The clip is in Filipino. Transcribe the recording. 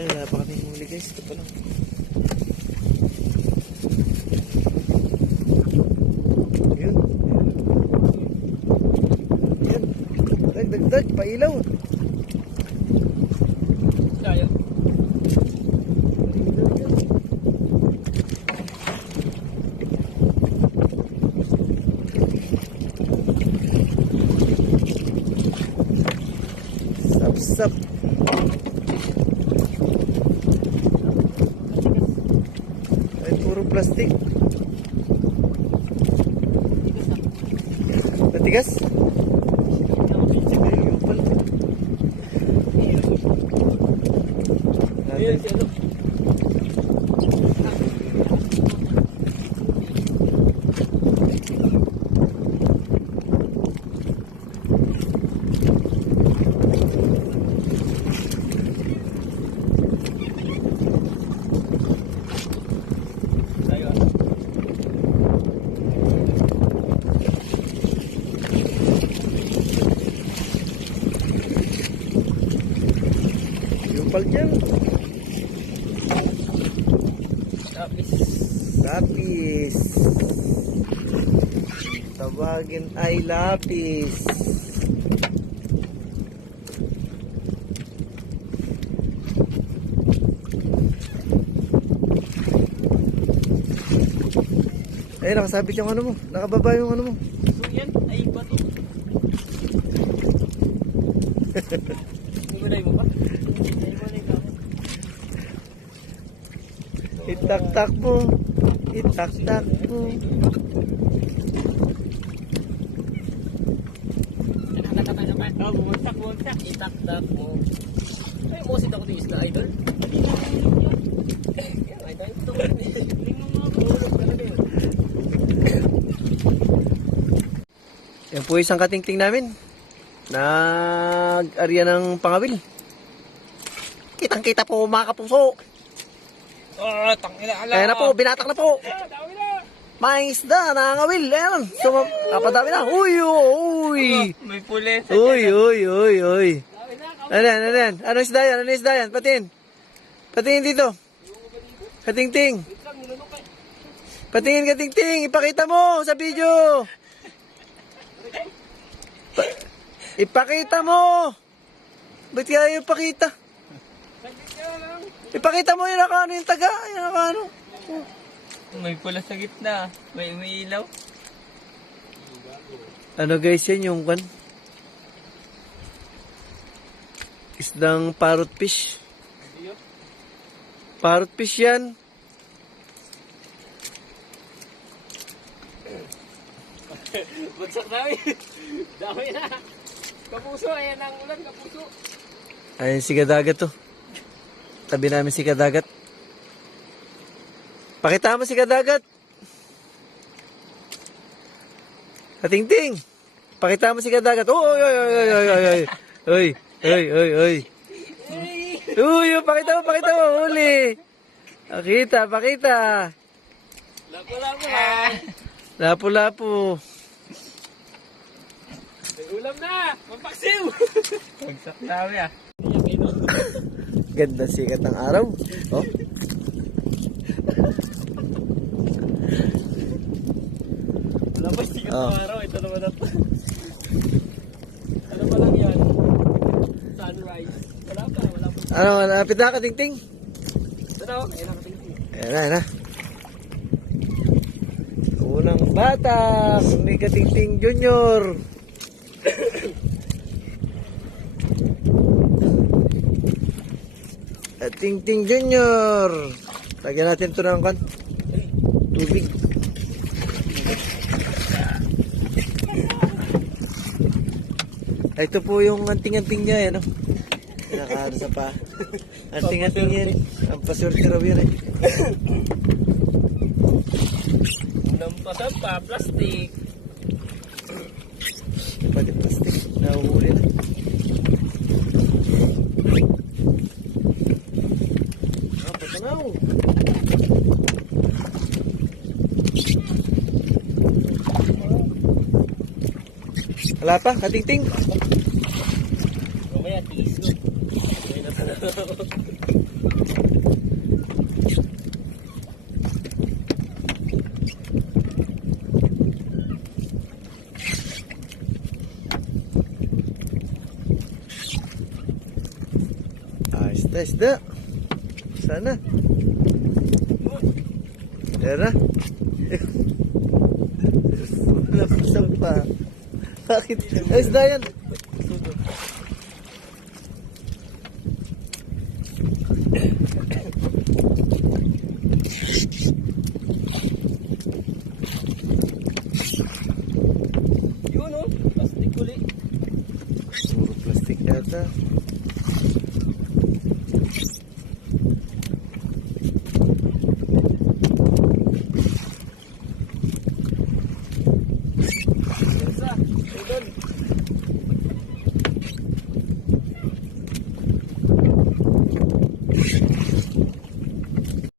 Ay, wala pa kami huli guys. Ito pa lang. Yun. Yan. Dag, dag, dag. Pailaw. Tayo. Pailaw yan. Sap, sap. Ay, puro plastic. Matigas? Yung pala dyan. Tapos. Lapis. Tawagin ay lapis. Eh, nakasabit yung ano mo. Nakababa yung ano mo. So yan, ay bato. Gugunay mo pa? Ay. Itak-tak mo. Itak-tak bumagsak. Itak-tak mo. Ay, musit ako ng isla, idol. Yan, idol. Ito. Yan po isang katingting namin. Nag-arya ng pangawil. Kitang-kita po mga kapuso. Ah, tangina, ala. Ayan na po, binatak na po. Na. May isda, nangangawil. Ayan. Sumam, kapadami na. Uy, uy. May pulis. Uy, uy, uy, uy. Dami na. Ano ano? Ano isda yan? Ano isda yan? Patin. Patingin dito. Katingting. Eh. Patingin katingting. Ipakita mo sa video. Pa- ipakita mo. Ba't kaya yung pakita? Ipakita mo yung nakano yung taga. Yung nakano. May pula sa gitna. May, may ilaw. Ano guys yan yung kan? Isdang parrot fish. Parrot fish yan. Bagsak dami. dami na. Kapuso, ayan ang ulan, kapuso. Ayun si Kadagat to. Tabi namin si Kadagat. Pakita mo si Kadagat. Katingting. Pakita mo si Kadagat. Oh, oy, oy, oy, oy, oy, oy, oy. Oy, oy, oy, oy. Uy, pakita mo, pakita mo. Huli. Pakita, pakita. Lapo, lapo lang. Lapu-lapu. May ulam na. Mampaksiw. Bagsak dami ah. Ganda sikat ng araw. Oh. Wala pa sikat Oh. ng araw. Ito naman ito. Ano pa lang yan? Sunrise. Wala pa, wala pa. Ano, napit na katingting? Ito na, ayun ang katingin. Ayan na, ayan na. Unang bata ni Katingting Junior. Katingting Junior. Lagyan natin ito ng kan. Tubig. Ito po yung anting-anting niya, ano? Nakaano sa pa. Anting-anting yan. Ang paswerte raw yun eh. Nampasan pa, plastic. Pati plastic. Nahuhuli na. Wala pa, katingting. Mamaya, tiis ko. Ayos na, ayos na. Sana. Tara. Wala pa. Bakit? Ay, isda yan. Yun oh. Plastic uli. Puro plastic yata.